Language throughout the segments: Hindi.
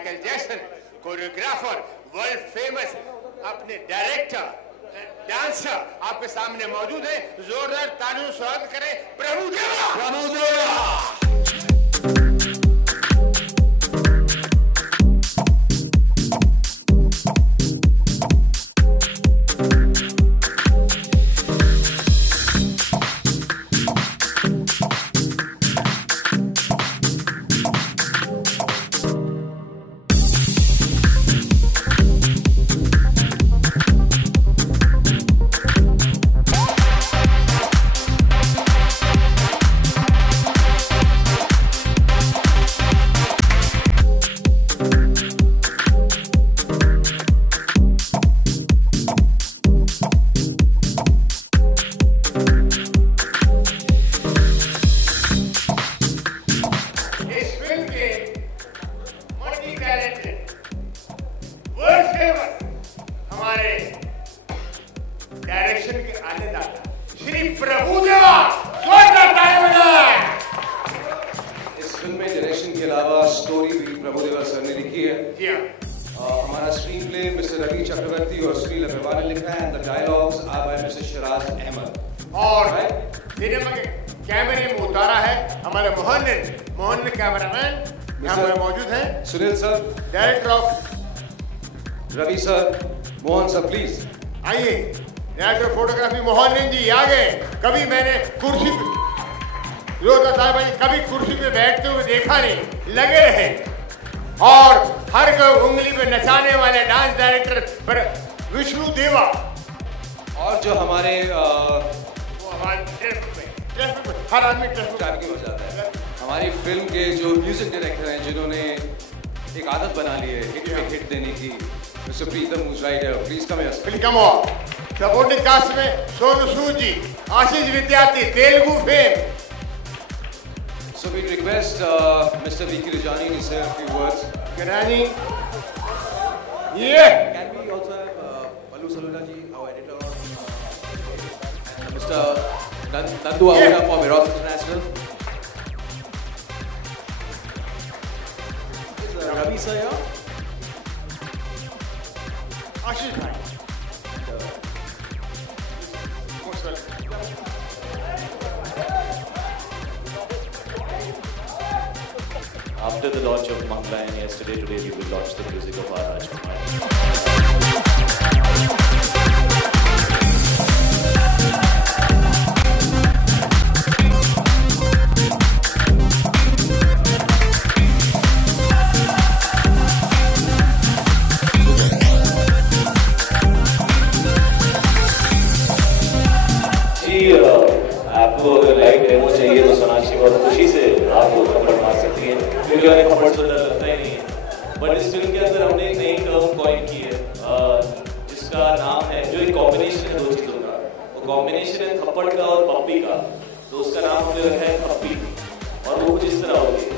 Michael Jackson, choreographer, world famous अपने डायरेक्टर, डांसर आपके सामने मौजूद है। जोरदार तालियों से स्वागत करें प्रभुदेवा। प्रभुदेवा हमारे डायरेक्शन के अन्नदाता श्री प्रभुदेवा। जोरदार तालियां बजाएं। इस फिल्म में डायरेक्शन के अलावा स्टोरी भी प्रभुदेवा सर ने लिखी है। हमारा screenplay mister Ravi Chakravarti और सुनील अग्रवाल ने लिखा है and the dialogues are by mister Shiraz Ahmad. और सिनेमा के कैमरे में उतारा है हमारे मोहन कैमरामैन यहाँ पर मौजूद है। Sunil sir, director of Ravi sir, Mohan sir please आइए। डायरेक्टर फोटोग्राफी मोहन जी आ गए। कभी मैंने कुर्सी पे कभी कुर्सी पे बैठते हुए देखा नहीं, लगे रहे और हर कोई उंगली पे नचाने वाले डांस डायरेक्टर पर विष्णु देवा। और जो हमारे हर आदमी टारकी हो जाता है। हमारी फिल्म के जो म्यूजिक डायरेक्टर हैं जिन्होंने एक आदत बना ली है हिट पे हिट देने की, mister Pritam who's right here. Please come here. Please come on. Supporting cast में Sonu Sood ji, Ashish Vidyarthi, Telugu fame. So we request Mr. V.K. Rajani to say a few words. Rajani, yeah. Can we also have Balu Salula ji, our editor, and Mr. Nandu Ahuja from Eros International. Is Ravi sir here? Ashish bhai. Most welcome. After the launch of Mangla and yesterday, today we will launch the music of our Rajkumar. आपको अगर लाइव डेमो चाहिए तो सोनाक्षी बहुत खुशी से आपको थप्पड़ मार सकती है, क्योंकि उन्हें थप्पड़ से डर लगता ही नहीं है। बट इस फिल्म के अंदर हमने एक नई टर्म कॉइन की है जिसका नाम है, जो एक कॉम्बिनेशन है दो चीज़ों का, वो कॉम्बिनेशन है थप्पड़ का और पप्पी का, तो उसका नाम हमने रखा है पप्पी। और वो कुछ इस तरह होगी।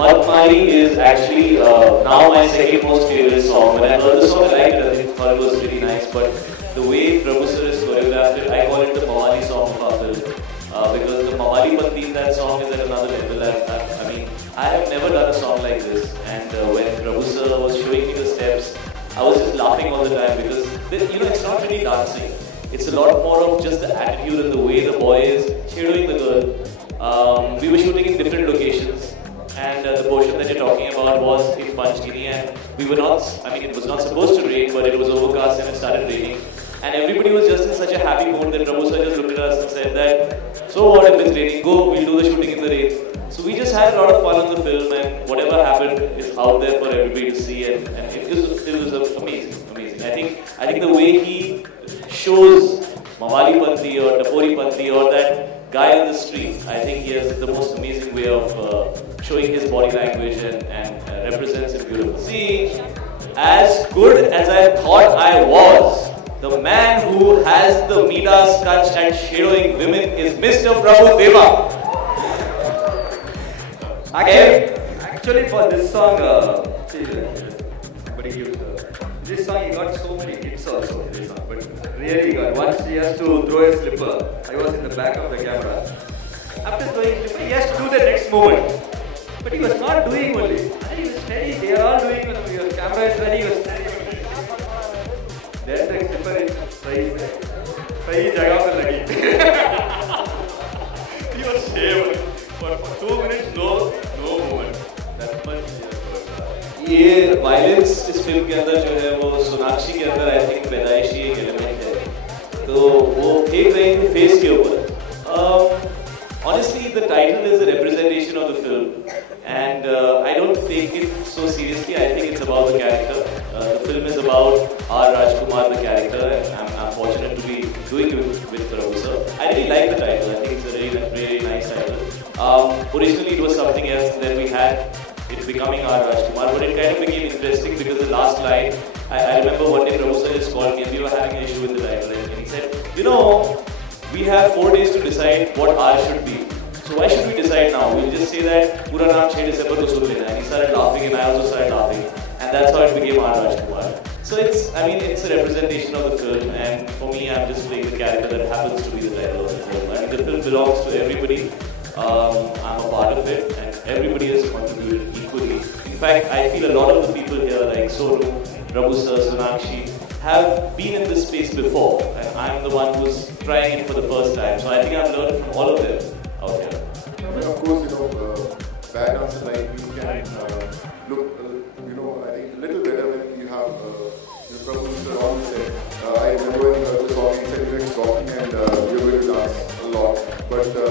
Matmari is actually now my second most favorite song. When I heard the song, I liked it. I thought it was really nice. But the way Prabhu sir has choreographed it, I call it the Mawali song of our film. Because the Mawali Patti in that song is at another level. I mean, I have never done a song like this. And when Prabhu sir was showing me the steps, I was just laughing all the time because, it's not really dancing. It's a lot more of just the attitude and the way the boy is shadowing the girl. We were shooting in different locations. And the portion that you're talking about was in Panchgiri, and we were not, it was not supposed to rain, but it was overcast and it started raining. And everybody was just in such a happy mood that Prabhu sir just looked at us and said that, so what if it's raining, go, we'll do the shooting in the rain. So we just had a lot of fun on the film, and whatever happened is out there for everybody to see, and it was amazing. I think the way he shows Mawali Pantri or Tapori Pantri or that guy on the street, I think he has the most amazing way of showing his body language and represents it beautifully. See, as good as I thought I was, the man who has the Midas touch at shadowing women is Mr. Prabhudewa. Actually, for this song, this song he got so many hits also. This song, but really, once he has to throw a slipper, I was in the back of the camera. after throwing flipper, he has to do the next movement. But he was not doing only. And he was steady. They are all doing. Your camera is ready. He was steady. Then the flipper is सही जगह पर लगी. He was shaved for 2 minutes. No movement. That much. ये वायलेंस इस फिल्म के अंदर जो है वो सोनाक्षी के अंदर आई थिंक पैदाइशी एक एलिमेंट है. तो वो फेंक रही थी फेस के ऊपर. Honestly, the title is a representation of the film, and I don't take it so seriously. I think it's about the character. The film is about R. Rajkumar, the character, and I'm fortunate to be doing it with Prabhu sir. I really like the title. I think it's a really nice title. Originally, it was something else, and then we had it becoming R. Rajkumar, but it kind of became interesting because the last line, I remember one day Prabhu sir just called me and we were having an issue with the title, and he said, you know, we have 4 days to decide what R should be. So why should we decide now? We'll just say that Pura Naam 6 December ko sun lena. And he started laughing and I also started laughing. And that's how it became R. Rajkumar. So it's a representation of the film, and for me, I'm just playing the character that happens to be the title of the film. I mean, the film belongs to everybody. I'm a part of it, and everybody has contributed equally. In fact, I feel a lot of the people here, like Sonu, Prabhu sir, Sonakshi, have been in this space before, and I'm the one who's trying it for the first time. So I think I've learned from all of them out here. I mean, of course, bad dancer like me can look, I think a little better when you have Prabhu sir always said. I remember when the song he said it's talking and you're going to dance a lot. But I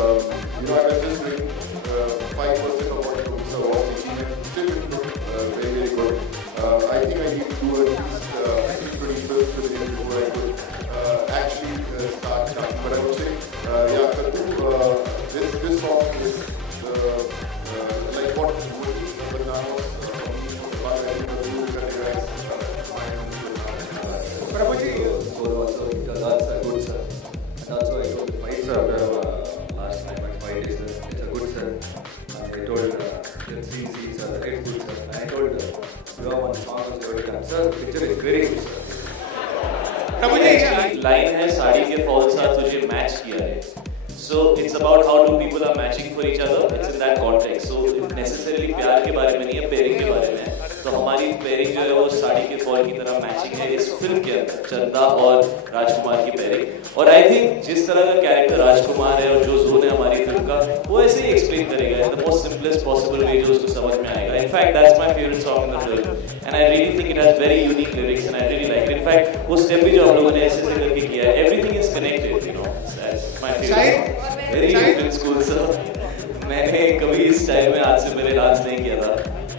was just doing 5% of what Prabhu sir was teaching and still look very, very good. I think I need to do at least 20 films with him before I could actually start dancing. But I would say, Kattu, this song is like what would be Bananas Prabhuji, so also that's a good sir. And also I told fight sir last time at fight is it's a good sir. And I told see sir, it's good sir. And I told one song was very good. Sir, the picture is very good sir. Prabhuji, line है साड़ी के फॉल साथ तुझे मैच किया है. So it's about how two people are matching for each other. It's in that context. So it necessarily प्यार के बारे में नहीं है, पेयरिंग के बारे में है. तो हमारी पेयरिंग जो है वो साड़ी के फॉल की तरह मैचिंग है इस फिल्म के अंदर, चंदा और राजकुमार की पेयरिंग. और आई थिंक जिस तरह का कैरेक्टर राजकुमार है और जो जोन है हमारी फिल्म का, वो ऐसे ही एक्सप्लेन करेगा in the most simplest possible way जो उसको समझ में आएगा. In fact that's my favourite song in the film, and I really think it has very unique lyrics and I really like it. In fact वो स्टेप भी जो हम लोगों ने ऐसे करके किया है, everything is connected, that's my favourite. Very different school sir. मैंने कभी इस स्टाइल में आज से पहले डांस नहीं किया था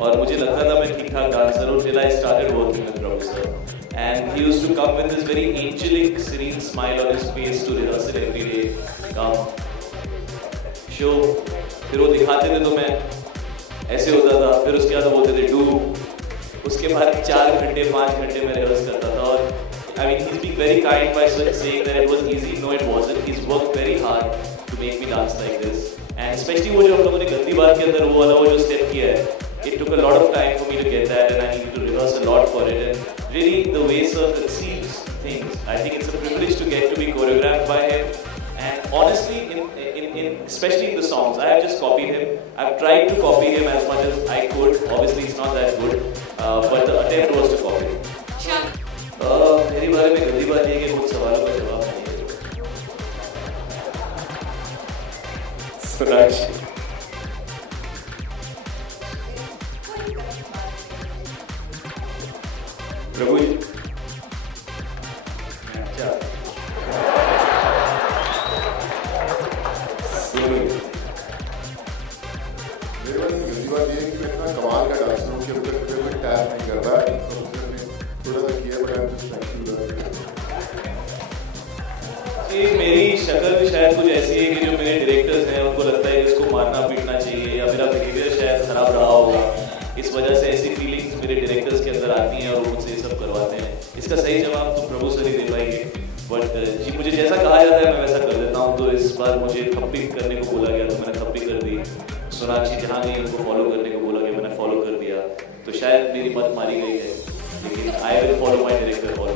और मुझे लगता था मैं ठीक-ठाक डांसर हूँ till I started working with Prabhu sir. And he used to come with this very angelic, serene smile on his face to rehearsal every day. Come, show. फिर वो दिखाते थे तो मैं ऐसे होता था. फिर उसके बाद वो बोलते थे do. उसके बाद 4 घंटे 5 घंटे मैं रिहर्स करता था. और I mean, he's been very kind by saying that it was easy. No, it wasn't. He's worked very hard to make me dance like this. And especially वो जो हम लोगों ने गंदी बात के अंदर वो वाला वो जो स्टेप किया है, it took a lot of time for me to get that, and I needed to rehearse a lot for it. And really, the way sir conceives things, I think it's a privilege to get to be choreographed by him. And honestly, especially in the songs, I have just copied him. I've tried to copy him as much as I could. Obviously, it's not that good, but the attempt was to copy him. Sure. मेरे बारे में गंदी बात ये है कि कुछ सवालों का जवाब नहीं है. सोनाक्षी. प्रभु जी. अच्छा. मेरे बारे में गंदी बात ये है कि मैं इतना कमाल का डांसर हूँ कि अभी तक कोई टैप नहीं कर रहा है. थोड़ा सा किया बट मेरी शक्ल भी शायद कुछ ऐसी है कि जो मेरे डायरेक्टर्स हैं उनको लगता है कि इसको मारना पीटना चाहिए, या मेरा बिहेवियर शायद खराब रहा होगा. इस वजह से ऐसी फीलिंग्स मेरे डायरेक्टर्स के अंदर आती हैं और वो मुझसे ये सब करवाते हैं. इसका सही जवाब तो प्रभु सर ही दे पाएंगे. बट जी मुझे जैसा कहा जाता है मैं वैसा कर देता हूँ. तो इस बार मुझे थप्पी करने को बोला गया तो मैंने थप्पी कर दी. सोनाक्षी जहाँ गई उनको फॉलो करने को बोला गया, मैंने फॉलो कर दिया. तो शायद मेरी मत मारी गई है, लेकिन I will follow my director follow.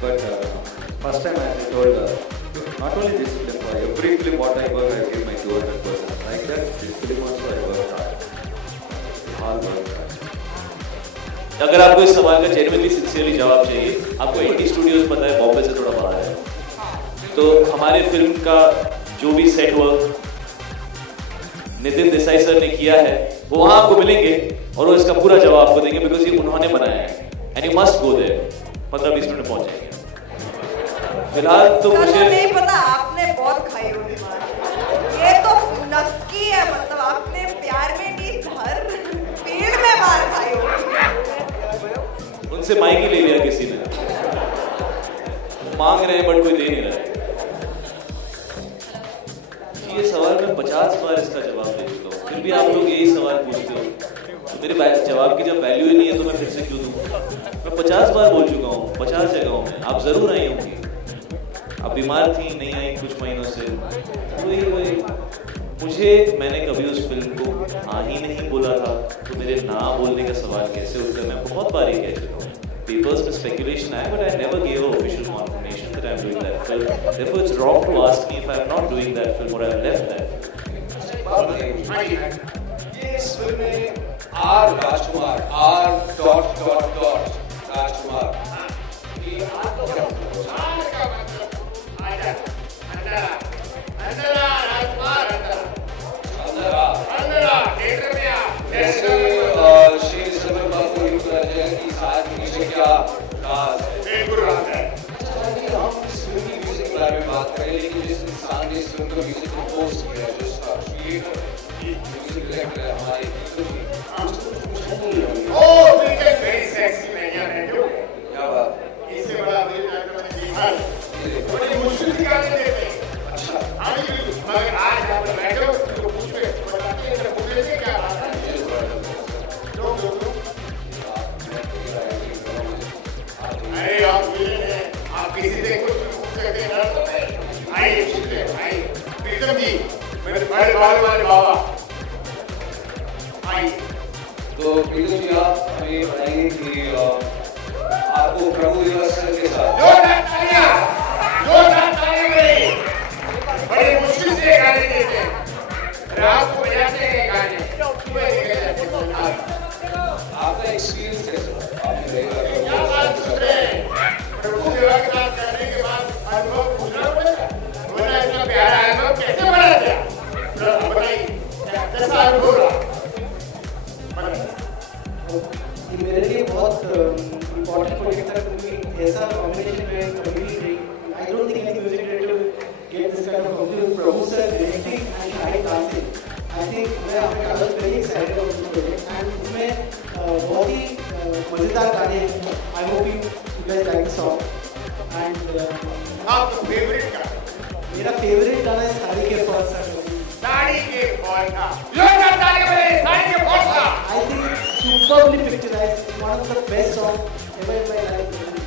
But first time I told, not only this film, for every film what I work, I give my 200%. Like that, this film also I work hard. All work hard. अगर आपको इस सवाल का जेन्युइनली सिंसियरली जवाब चाहिए, आपको इंडी स्टूडियोज पता है बॉम्बे से थोड़ा बाहर है, तो हमारे फिल्म का जो भी set work Nitin Desai sir ने किया है वो वहां आपको मिलेंगे और वो इसका पूरा जवाब आपको देंगे, बिकॉज ये उन्होंने बनाया है and you must go there. 15-20 minute में पहुंच जाएंगे. फिलहाल तो मुझे नहीं पता, आपने बहुत खाई होगी मार, ये तो नक्की है. मतलब आपने प्यार में नहीं हर फील्ड में मार खाई होगी. उनसे माइक ही ले लिया किसी ने, मांग रहे हैं बट कोई दे नहीं रहा है. ये सवाल मैं 50 बार इसका जवाब दे चुका हूँ, फिर भी आप लोग यही सवाल पूछते हो. तो मेरे जवाब की जब वैल्यू ही नहीं है तो मैं फिर से क्यों दूँ. मैं 50 बार बोल चुका हूँ 50 जगहों में. आप जरूर आई होंगी, आप बीमार थी नहीं आई कुछ महीनों से. वही मुझे, मैंने कभी उस फिल्म को हाँ ही नहीं बोला था, तो मेरे ना बोलने का सवाल कैसे उठा. मैं बहुत बार ही कह चुका हूँ. Papers में speculation है, but I never gave an official confirmation that I'm doing that film. Therefore, it's wrong to ask me if I'm not doing that film or I've left that. ये इस फिल्म में आर राजकुमार, R. राजकुमार, ये आपको क्या बात करें, लेकिन जिस इंसान ने इस फिल्म का म्यूजिक कंपोज किया है, जो इसका क्रिएटर, म्यूजिक डायरेक्टर है हमारे वेरी सेक्सी मैन है. क्या बात, इससे बड़ा बड़ी मुश्किल से गाने देते हैं. अच्छा हाँ जी, मगर आज आप बैठे हो तो पूछे बताते हैं पूछे से क्या बात है. अरे आप किसी से कुछ पूछ सकते हैं. आइए प्रीतम जी, मेरे बड़े वाले बाबा आइए. तो प्रीतम जी आप हमें बताएंगे कि आपको प्रभु देवा सर के साथ बड़ी मुश्किल से गाने देते हैं, रात को बजाते हैं गाने. आपका एक्सपीरियंस कैसा आपने क्या बात कर रहे हैं. प्रभु देवा के साथ करने के बाद अनुभव पूछना पड़ेगा. बोला इतना प्यारा अनुभव कैसे बना दिया, बताइए कैसा अनुभव रहा. मेरे लिए बहुत इम्पोर्टेंट प्रोजेक्ट था, क्योंकि ऐसा कॉम्बिनेशन में कभी नहीं. I don't think any music director get this kind of combination. Prabhu sir directing and I dancing, I think मैं अपने कागज very excited about this project. And इसमें बहुत ही मजेदार गाने हैं. I hope you guys like the song. And आपका फेवरेट गाना? मेरा फेवरेट गाना है साड़ी के फॉल सर. साड़ी के फॉल का साड़ी के फॉल का I think it's superbly picturized. It's one of the best songs ever in my life.